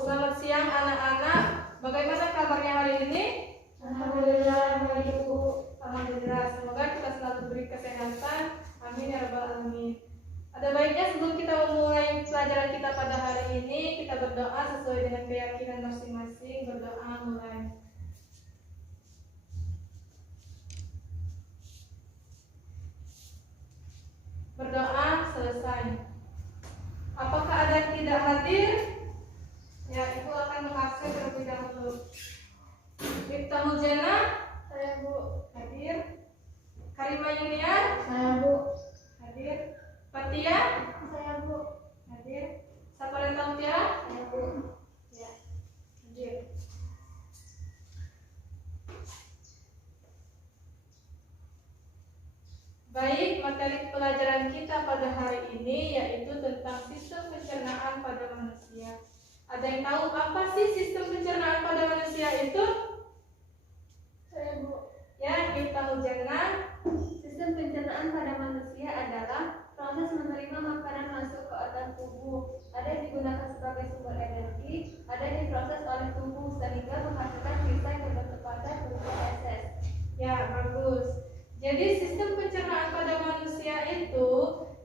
Selamat siang anak-anak. Bagaimana kabarnya hari ini? Alhamdulillah, baik Bu. Alhamdulillah. Semoga kita selalu diberi kesehatan. Amin ya rabbal alamin. Ada baiknya sebelum kita memulai pelajaran kita pada hari ini, kita berdoa sesuai dengan keyakinan masing-masing. Berdoa mulai. Berdoa selesai. Apakah ada yang tidak hadir? Ya, itu akan mengakses terlebih dahulu. Miftahul Jannah, Saya Bu. hadir. Karimah Yuniar, Saya Bu. hadir. Fatia, Saya Bu. hadir. Saparenta Mutiara, Saya Bu. ya, hadir. Baik, materi pelajaran kita pada hari ini yaitu tentang sistem pencernaan pada manusia. Ada yang tahu apa sih sistem pencernaan pada manusia itu? Saya Bu. Ya, Miftahul Jannah. Sistem pencernaan pada manusia adalah proses menerima makanan masuk ke otak tubuh. Ada yang digunakan sebagai sumber energi, ada yang diproses oleh tubuh sehingga menghasilkan sisa yang berbentuk padat berupa feses. Ya, bagus. Jadi sistem pencernaan pada manusia itu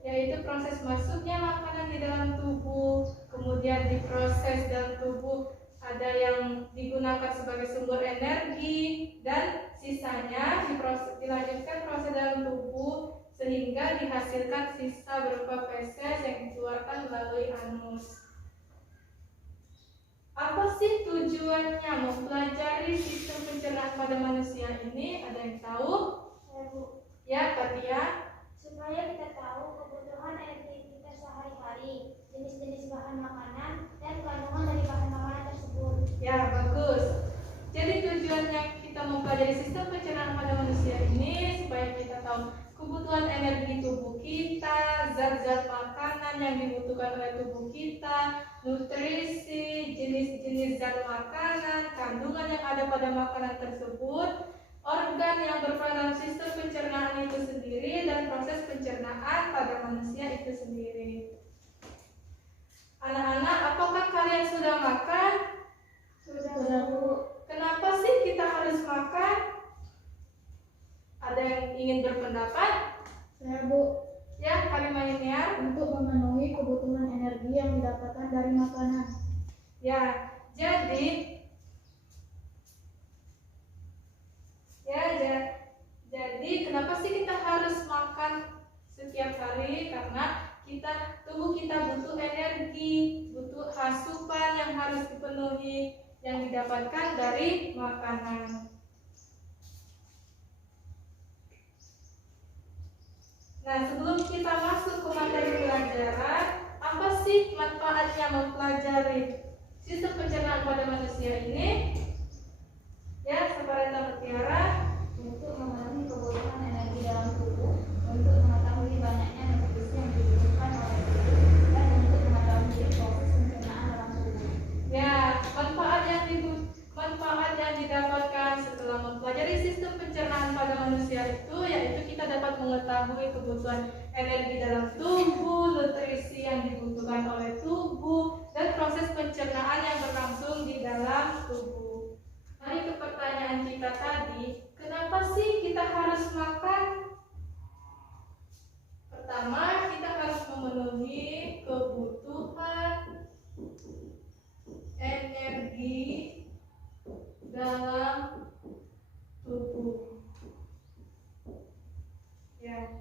yaitu proses masuknya makanan di dalam tubuh, kemudian diproses dalam tubuh, ada yang digunakan sebagai sumber energi, dan sisanya dilanjutkan proses dalam tubuh sehingga dihasilkan sisa berupa feses yang dikeluarkan melalui anus. Apa sih tujuannya mempelajari sistem pencernaan pada manusia ini? Ada yang tahu? Saya Bu. Ya, Fatia. Supaya kita tahu kebutuhan energi kita sehari-hari, jenis-jenis bahan makanan, dan kandungan dari bahan makanan tersebut. Ya, bagus. Jadi tujuannya kita mempelajari sistem pencernaan pada manusia ini supaya kita tahu kebutuhan energi tubuh kita, zat-zat makanan yang dibutuhkan oleh tubuh kita, nutrisi, jenis-jenis zat makanan, kandungan yang ada pada makanan tersebut, organ yang berperan dalam sistem pencernaan itu sendiri, dan proses pencernaan pada manusia itu sendiri. Anak-anak, apakah kalian sudah makan? Sudah Bu. Kenapa sih kita harus makan? Ada yang ingin berpendapat? Saya Bu. Ya, Karimah Yuniar. Untuk memenuhi kebutuhan energi yang didapatkan dari makanan. Ya, jadi kenapa sih kita harus makan setiap hari? Karena tubuh kita butuh energi, butuh asupan yang harus dipenuhi yang didapatkan dari makanan. Nah, sebelum kita masuk ke materi pelajaran, apa sih manfaatnya mempelajari sistem pencernaan pada manusia ini? Ya, Saparenta Mutiara. Untuk memenuhi kebutuhan energi dalam tubuh, untuk mengetahui banyaknya nutrisi yang dibutuhkan oleh tubuh, dan untuk mengetahui proses pencernaan dalam tubuh. Ya, manfaat yang didapatkan setelah mempelajari sistem pencernaan pada manusia itu yaitu kita dapat mengetahui kebutuhan energi dalam tubuh, nutrisi yang dibutuhkan oleh tubuh, dan proses pencernaan yang berlangsung di dalam tubuh. Mari ke pertanyaan kita tadi, kenapa sih kita harus makan? Pertama, kita harus memenuhi kebutuhan energi dalam tubuh. Ya.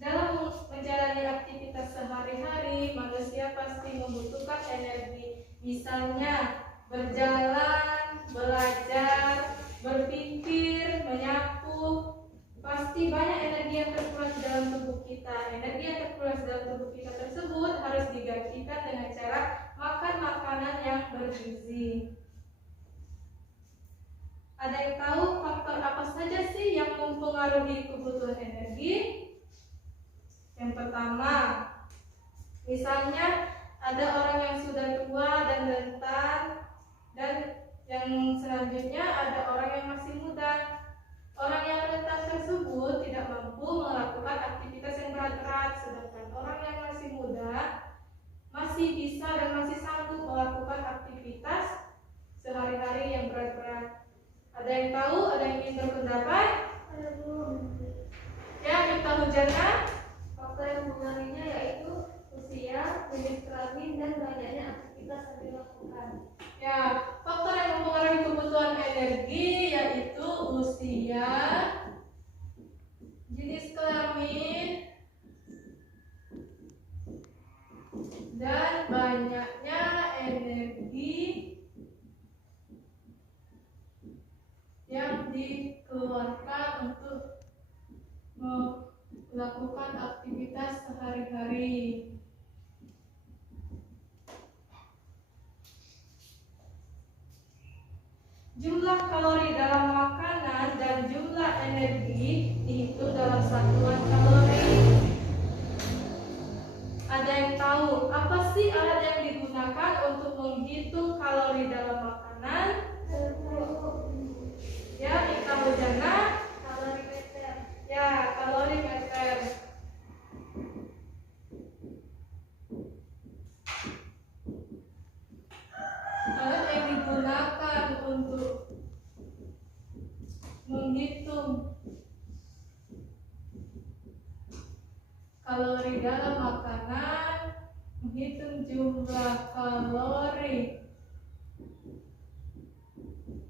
Dalam menjalani aktivitas sehari-hari, manusia pasti membutuhkan energi. Misalnya berjalan, belajar, berpikir, menyapu, pasti banyak energi yang terkuras dalam tubuh kita. Energi yang terkuras dalam tubuh kita tersebut harus digantikan dengan cara makan makanan yang bergizi. Ada yang tahu faktor apa saja sih yang mempengaruhi kebutuhan energi? Yang pertama, misalnya ada orang yang sudah tua dan rentan, dan yang selanjutnya ada orang yang masih muda. Orang yang rentan tersebut tidak mampu melakukan aktivitas yang berat-berat, sedangkan orang yang masih muda masih bisa dan masih sanggup melakukan Ya, faktor yang mempengaruhi kebutuhan energi yaitu usia, jenis kelamin, dan banyaknya energi yang dikeluarkan untuk melakukan aktivitas sehari-hari. Jumlah kalori dalam makanan dan jumlah energi dihitung dalam satuan kalori. Ada yang tahu apa sih alat yang digunakan untuk menghitung kalori dalam makanan? Ya, tahu Jana? Kalorimeter. Ya, kalorimeter. Alat yang digunakan untuk menghitung kalori dalam makanan, menghitung jumlah kalori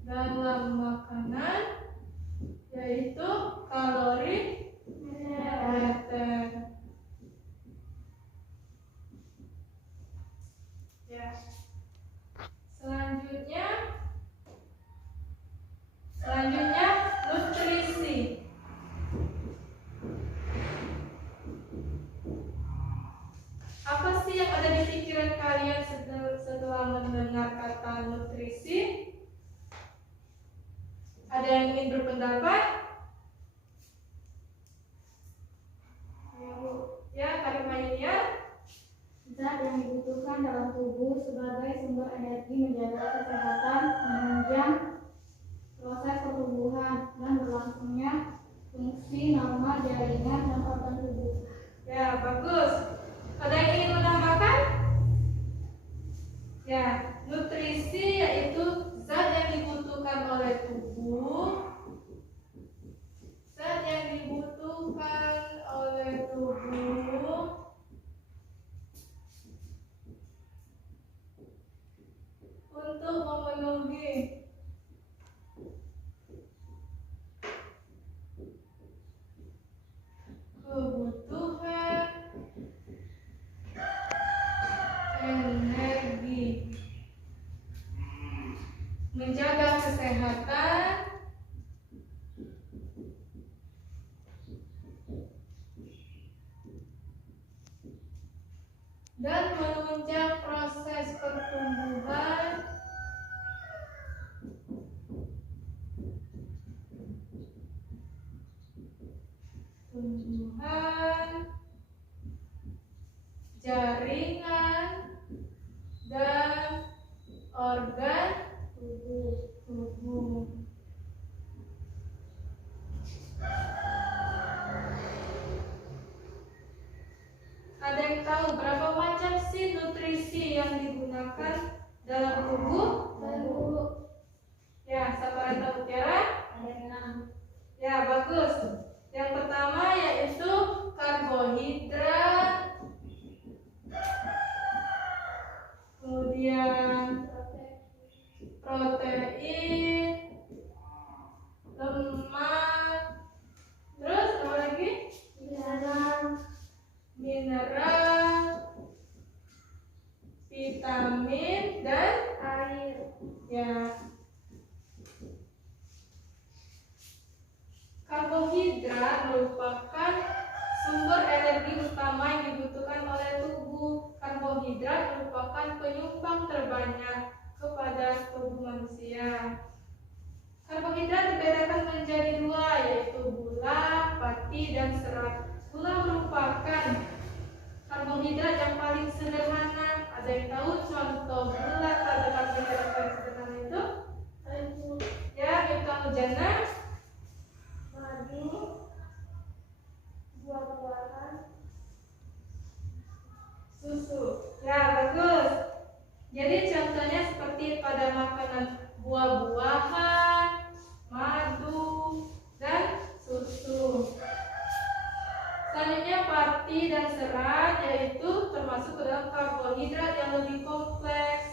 dalam makanan, yaitu kalorimeter. Ya. Selanjutnya nutrisi. Apa sih yang ada di pikiran kalian setelah mendengar kata nutrisi? Ada yang ingin berpendapat? Ya, Karimah ya. Zat yang dibutuhkan dalam tubuh sebagai sumber energi menjaga kesehatan, menunjang proses pertumbuhan dan berlangsungnya fungsi normal jaringan dan organ tubuh. Ya, bagus. Ada yang ingin menambahkan? Ya, nutrisi yaitu zat yang dibutuhkan oleh tubuh. Zat yang dibutuhkan oleh tubuh untuk memenuhi kebutuhan energi, menjaga kesehatan, dan menunjang proses pertumbuhan jaringan dan organ tubuh. Ada yang tahu berapa macam sih nutrisi yang digunakan dalam tubuh? Ya, siapa yang tahu? Tiara? Ada 6. Ya, bagus. Yang pertama yaitu karbohidrat, kemudian protein, lemak, terus apa lagi? Mineral, vitamin, dan Air. ya. Karbohidrat merupakan sumber energi utama yang dibutuhkan oleh tubuh. Karbohidrat merupakan penyumbang terbanyak kepada tubuh manusia. Karbohidrat dibedakan menjadi 2, yaitu gula, pati, dan serat. Gula merupakan karbohidrat yang paling sederhana. Ada yang tahu contoh gula karbohidrat yang paling sederhana itu? Ya, kita Jana. Madu, buah-buahan, Susu. Ya, bagus. Jadi contohnya seperti pada makanan buah-buahan, madu, dan susu. Selanjutnya pati dan serat, yaitu termasuk ke dalam karbohidrat yang lebih kompleks.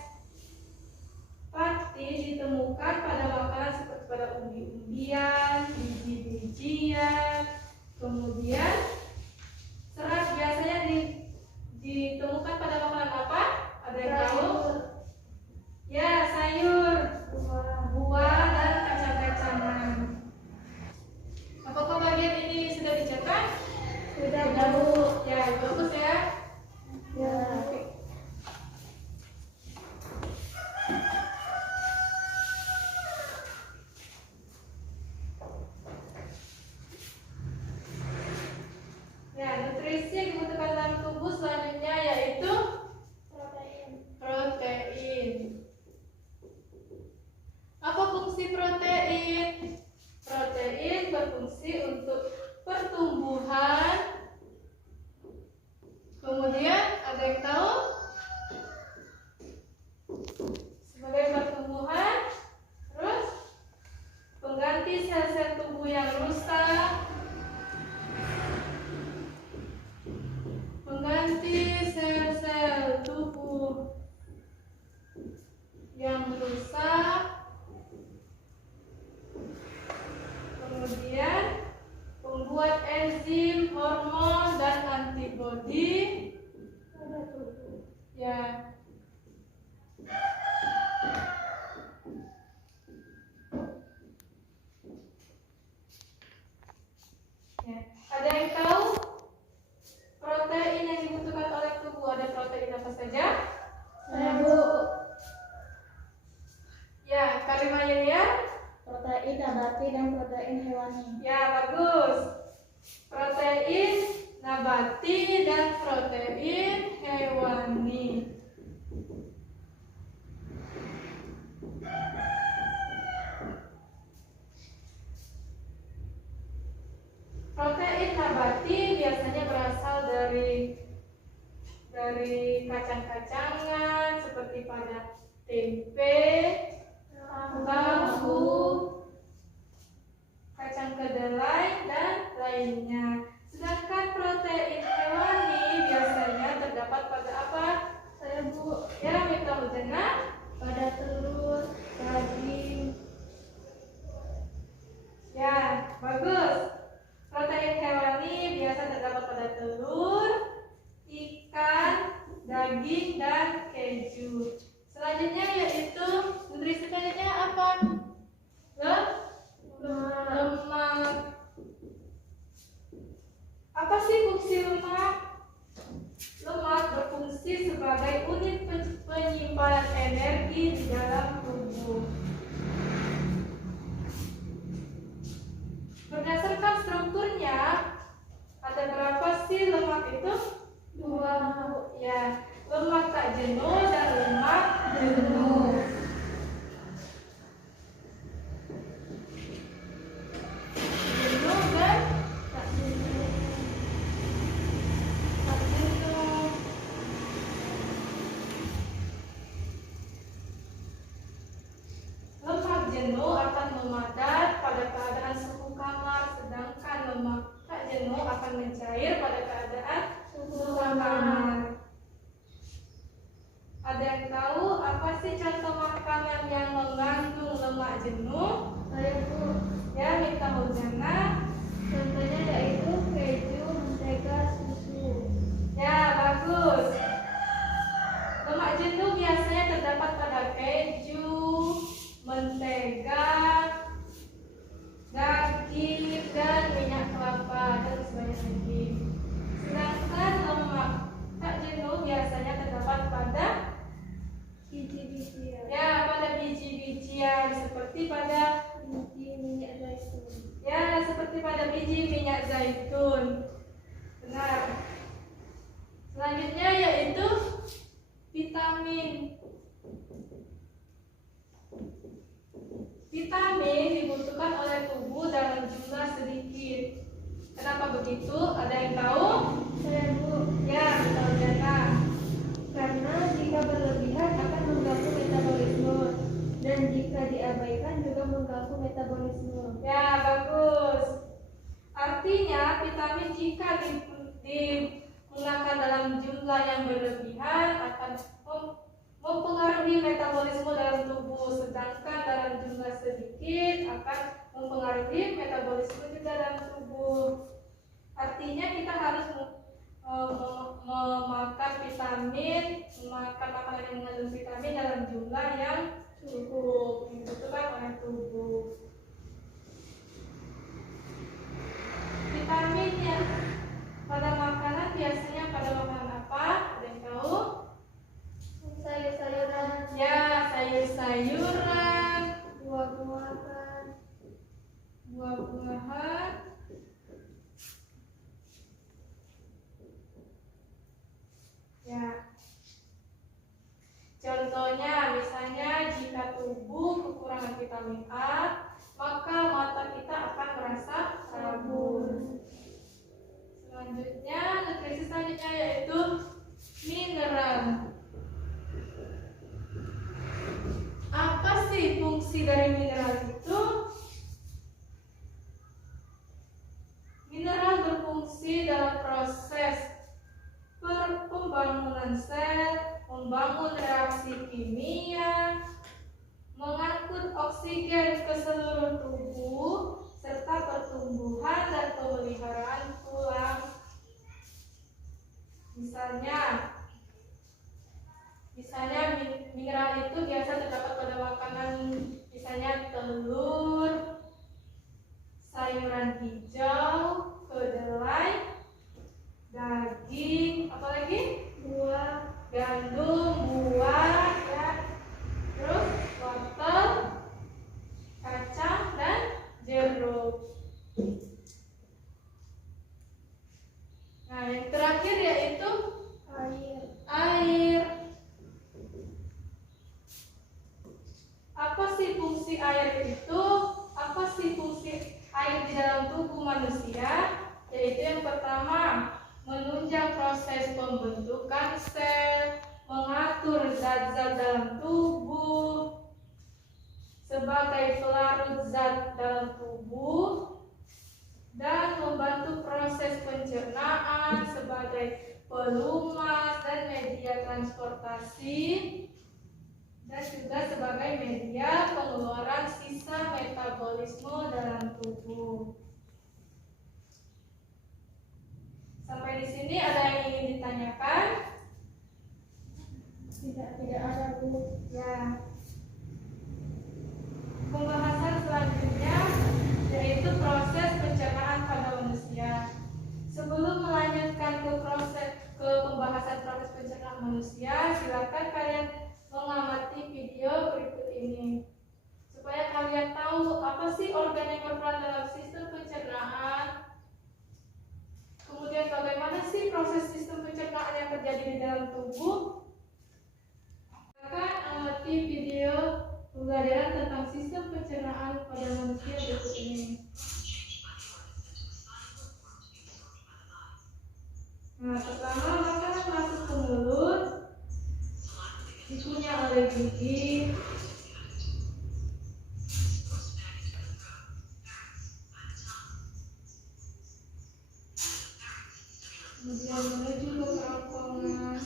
hewani. Ya, bagus. Protein nabati dan protein hewani. Protein nabati biasanya berasal dari kacang-kacangan seperti pada tempe, tahu, kacang kedelai, dan lainnya. Sedangkan protein hewani biasanya terdapat pada apa? Saya Bu, Ya, Mita Hujana. pada telur, daging. Ya, bagus. Protein hewani biasa terdapat pada telur, ikan, daging, dan keju. Selanjutnya yaitu nutrisi selanjutnya apa? Lemak. Apa sih fungsi lemak? Lemak berfungsi sebagai unit penyimpanan energi di dalam tubuh. Berdasarkan strukturnya, ada berapa sih lemak itu? 2. Ya, lemak tak jenuh dan lemak jenuh. Jenuh dan Tak jenuh. tak jenuh. Lemak jenuh akan memadat pada keadaan suhu kamar, sedangkan lemak tak jenuh akan mencair pada keadaan suhu kamar. Ada yang tahu apa sih contoh makanan yang mengandung lemak jenuh? Saya Bu, Ya, Mita Hujana. contohnya yaitu keju, mentega, susu. Ya, bagus. Lemak jenuh biasanya terdapat pada keju, mentega, daging, dan minyak kelapa, dan sebanyak lagi. Sedangkan lemak tak jenuh biasanya terdapat pada Biji-bijian. pada biji-bijian seperti pada Biji minyak zaitun. seperti pada biji minyak zaitun. Benar. Selanjutnya yaitu vitamin. Vitamin dibutuhkan oleh tubuh dalam jumlah sedikit. Kenapa begitu? Ada yang tahu? Saya Bu, Ya, tahu Jana. karena jika berlebihan akan mengganggu metabolisme dan jika diabaikan juga mengganggu metabolisme. Ya, bagus. Artinya vitamin jika digunakan dalam jumlah yang berlebihan akan mempengaruhi metabolisme dalam tubuh, sedangkan dalam jumlah sedikit akan mempengaruhi metabolisme juga dalam tubuh. Artinya kita harus memakan vitamin, memakan makanan yang mengandung vitamin dalam jumlah yang cukup yang dibutuhkan oleh tubuh. Vitamin yang pada makanan biasanya pada makanan apa? Ada yang tahu? Sayur-sayuran, Ya, sayur-sayuran, buah-buahan, buah-buahan, ya. Contohnya, misalnya jika tubuh kekurangan vitamin A, maka mata kita akan merasa rabun. Selanjutnya, nutrisi selanjutnya yaitu mineral. Apa sih fungsi dari mineral itu? Mineral berfungsi dalam proses pembangunan sel, membangun reaksi kimia, mengangkut oksigen ke seluruh tubuh, serta pertumbuhan dan pemeliharaan tulang. Misalnya mineral itu biasa terdapat pada makanan, misalnya telur, sayuran hijau, kedelai, daging, apalagi buah, gandum, buah, ya, terus wortel, air itu, apa sih fungsi air di dalam tubuh manusia? Yaitu yang pertama, menunjang proses pembentukan sel, mengatur zat-zat dalam tubuh sebagai pelarut zat dalam tubuh, dan membantu proses pencernaan sebagai pelumas dan media transportasi, dan juga sebagai media pengeluaran sisa metabolisme dalam tubuh. Sampai di sini ada yang ingin ditanyakan? Tidak ada, Bu. Ya. Pembahasan selanjutnya yaitu proses pencernaan pada manusia. Sebelum melanjutkan ke pembahasan proses pencernaan manusia, silakan kalian mengamati video berikut ini supaya kalian tahu apa sih organ yang berperan dalam sistem pencernaan. Kemudian bagaimana sih proses sistem pencernaan yang terjadi di dalam tubuh? Silakan amati video pembelajaran tentang sistem pencernaan pada manusia berikut ini. Nah, pertama makanan masuk ke mulut, dikunyah oleh gigi, kemudian menuju ke kerongkongan,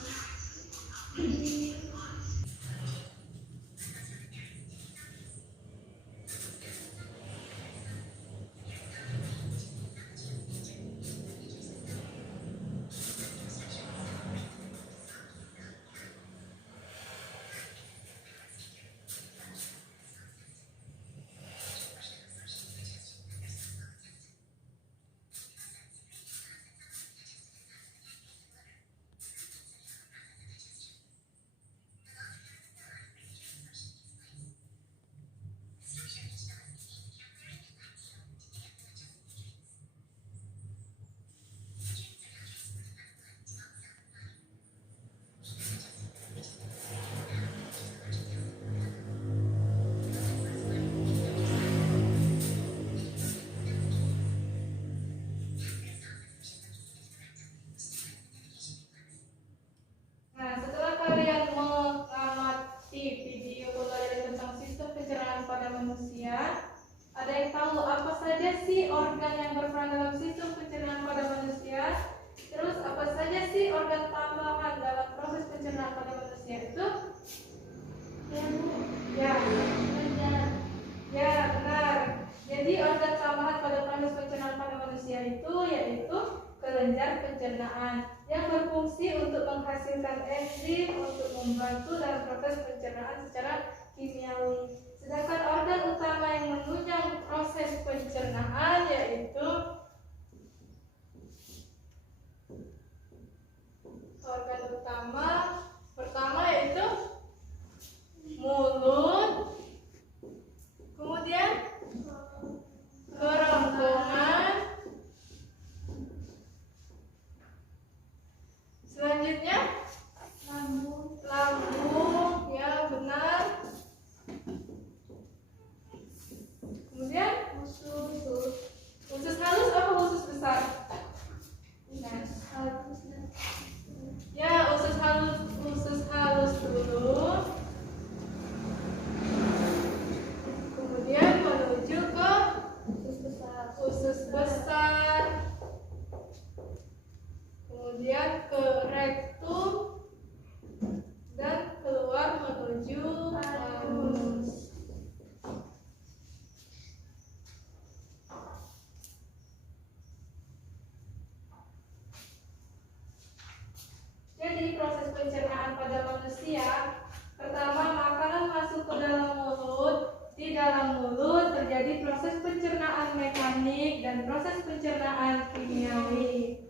manusia. Ada yang tahu apa saja sih organ yang berperan dalam sistem pencernaan pada manusia? Terus apa saja sih organ tambahan dalam proses pencernaan pada manusia itu? Ya, ya benar. Jadi organ tambahan pada proses pencernaan pada manusia itu yaitu kelenjar pencernaan yang berfungsi untuk menghasilkan enzim untuk membantu dalam proses pencernaan secara kimiawi. Sedangkan organ utama yang menunjang proses pencernaan yaitu organ utama pertama yaitu mulut, kemudian kerongkongan, selanjutnya lambung, ya benar. Kemudian usus halus apa usus besar? Ya, usus halus dulu. Kemudian menuju ke usus besar. Kemudian ke rektum dan keluar menuju anus. Jadi proses pencernaan pada manusia, pertama makanan masuk ke dalam mulut. Di dalam mulut terjadi proses pencernaan mekanik dan proses pencernaan kimiawi.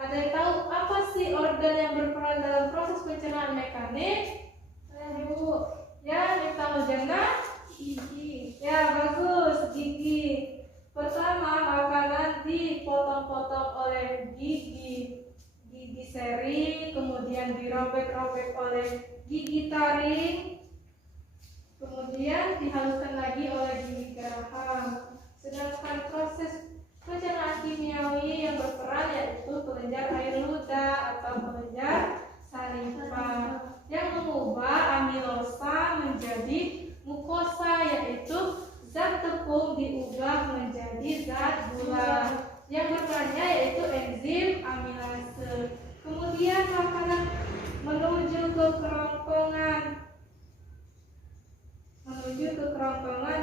Ada yang tahu apa sih organ yang berperan dalam proses pencernaan mekanik? Ibu, ya Nifta Jana? Gigi. Ya bagus, gigi. Pertama makanan dipotong-potong oleh gigi seri, kemudian dirobek-robek oleh gigi taring, Kemudian dihaluskan lagi oleh Jimmy Graham. Sedangkan proses pencernaan kimiawi yang berperan yaitu kelenjar air ludah atau kelenjar saliva yang mengubah amilosa menjadi mukosa, yaitu zat tepung diubah menjadi zat gula yang berperannya yaitu enzim amilase. Kemudian makanan menuju ke kerongkongan.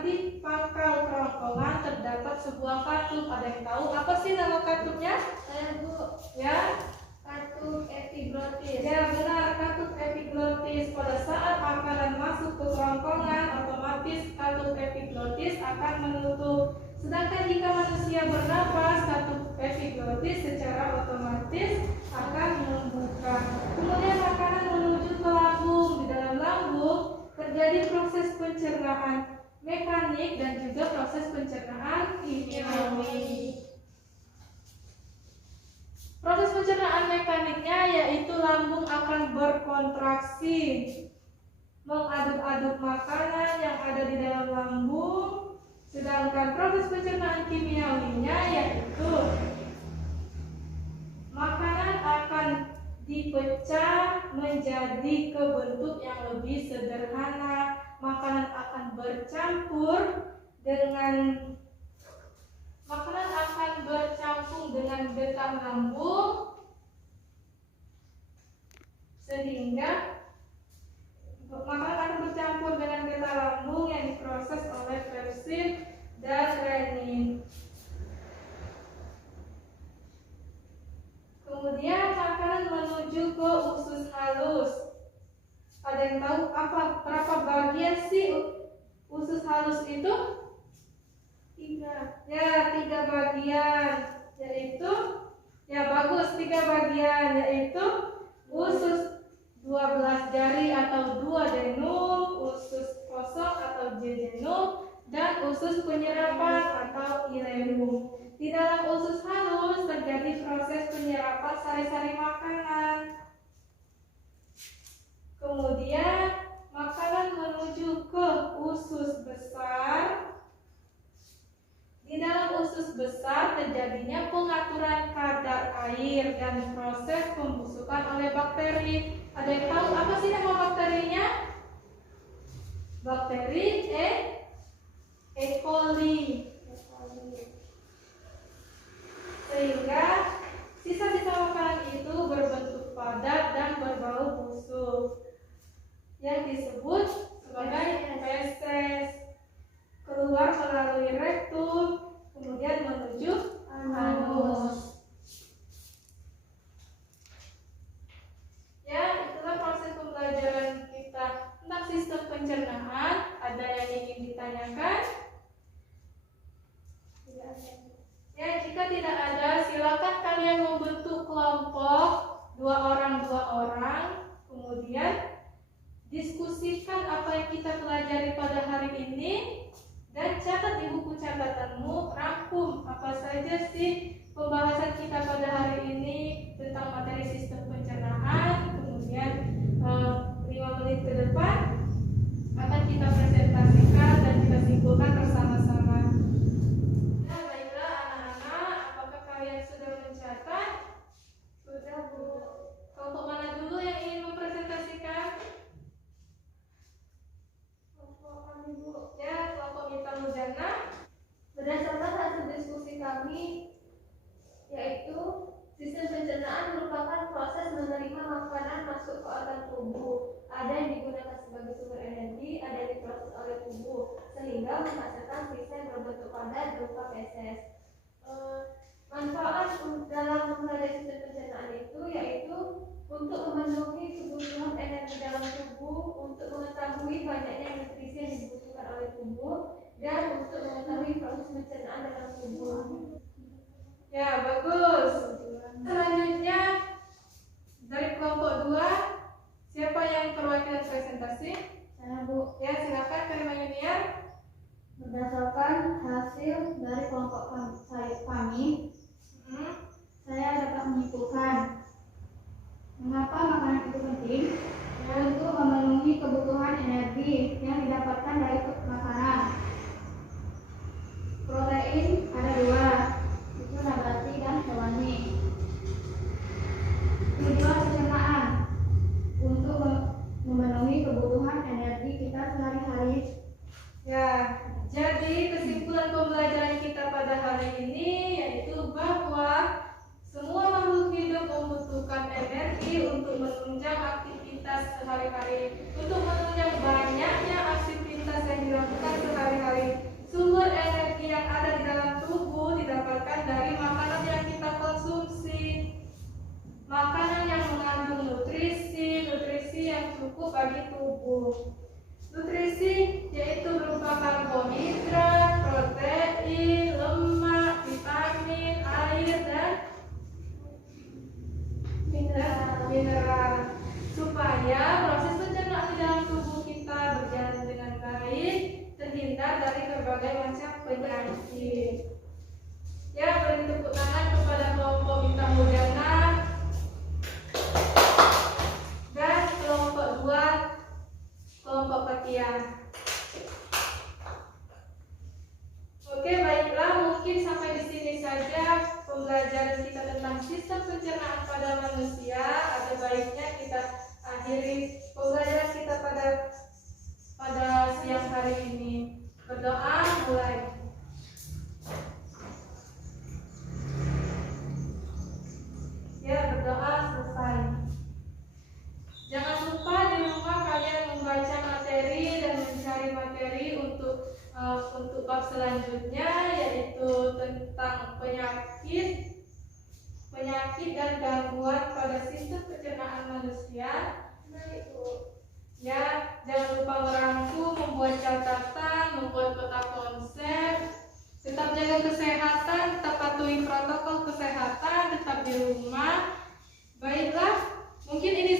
Di pangkal kerongkongan terdapat sebuah katup. Ada yang tahu apa sih nama katupnya? Saya Bu, Ya, katup epiglotis. ya benar, katup epiglotis. Pada saat makanan masuk ke kerongkongan, otomatis katup epiglotis akan menutup. Sedangkan jika manusia bernapas, katup epiglotis secara otomatis akan membuka. Kemudian makanan menuju ke lambung. Di dalam lambung terjadi proses pencernaan mekanik dan juga proses pencernaan kimiawi. Proses pencernaan mekaniknya yaitu lambung akan berkontraksi, mengaduk-aduk makanan yang ada di dalam lambung. Sedangkan proses pencernaan kimiawinya yaitu makanan akan dipecah menjadi ke bentuk yang lebih sederhana. Makanan akan bercampur dengan getah lambung sehingga makanan akan bercampur dengan getah lambung yang diproses oleh pepsid dan renin. Kemudian makanan menuju ke usus halus. Ada yang tahu berapa bagian sih usus halus itu? 3. Ya, 3 bagian, yaitu bagus, 3 bagian, yaitu usus 12 jari atau duodenum, usus kosong atau jejunum, dan usus penyerapan atau ileum. Di dalam usus halus terjadi proses penyerapan sari-sari makanan. Kemudian makanan menuju ke usus besar. Di dalam usus besar terjadinya pengaturan kadar air dan proses pembusukan oleh bakteri. Ada yang tahu apa sih nama bakterinya? Bakteri E. coli. Sehingga sisa-sisa makanan itu berbentuk padat dan berbau busuk yang disebut sebagai feses, keluar melalui rektum, kemudian menuju anus. Ya, itulah proses pembelajaran kita tentang sistem pencernaan. Ada yang ingin ditanyakan? Ya, jika tidak ada, silakan kalian membentuk kelompok 2 orang, kemudian diskusikan apa yang kita pelajari pada hari ini dan catat di buku catatanmu, rangkum apa saja sih pembahasan kita pada hari ini tentang materi sistem pencernaan. Kemudian 5 menit ke depan akan kita presentasikan dan kita simpulkan bersama-sama. Nah, baiklah anak-anak, apakah kalian sudah mencatat? Sudah, Bu. Kelompok mana dulu yang ingin mempresentasikan? Ya, kelompok Mita Mujana. Berdasarkan hasil diskusi kami, yaitu sistem pencernaan merupakan proses menerima makanan masuk ke organ tubuh. Ada yang digunakan sebagai sumber energi, ada yang diproses oleh tubuh, sehingga menghasilkan sisa yang berbentuk padat berupa feses. Manfaat dalam mempelajari sistem pencernaan itu yaitu untuk memenuhi kebutuhan energi dalam tubuh, untuk mengetahui banyaknya nutrisi yang dibutuhkan oleh tubuh, dan untuk mengetahui proses pencernaan dalam tubuh. Ya, bagus. Selanjutnya dari kelompok 2, siapa yang perwakilan presentasi? Saya, Bu. Ya, silakan Karima Yuniar. Berdasarkan hasil dari kelompok kami, saya dapat menyimpulkan mengapa makanan itu penting untuk memenuhi kebutuhan energi yang didapatkan tubuh. Nutrisi yaitu berupa karbohidrat, protein, lemak, vitamin, air, dan mineral supaya proses pencernaan di dalam tubuh kita berjalan dengan baik, terhindar dari berbagai macam penyakit. Ya, beri tepuk tangan kepada kelompok bintang mudana dan kelompok 2 kelompok Patia. Oke, baiklah, mungkin sampai di sini saja pembelajaran kita tentang sistem pencernaan pada manusia. Ada baiknya kita akhiri pembelajaran kita pada siang hari ini. Berdoa, mulai. Ya, berdoa selesai. Jangan lupa di rumah kalian membaca materi dan mencari materi untuk bab selanjutnya, yaitu tentang penyakit dan gangguan pada sistem pencernaan manusia. Ya, jangan lupa merangkum, membuat catatan, membuat peta konsep. Tetap jaga kesehatan, tetap patuhi protokol kesehatan, tetap di rumah. Baiklah, mungkin ini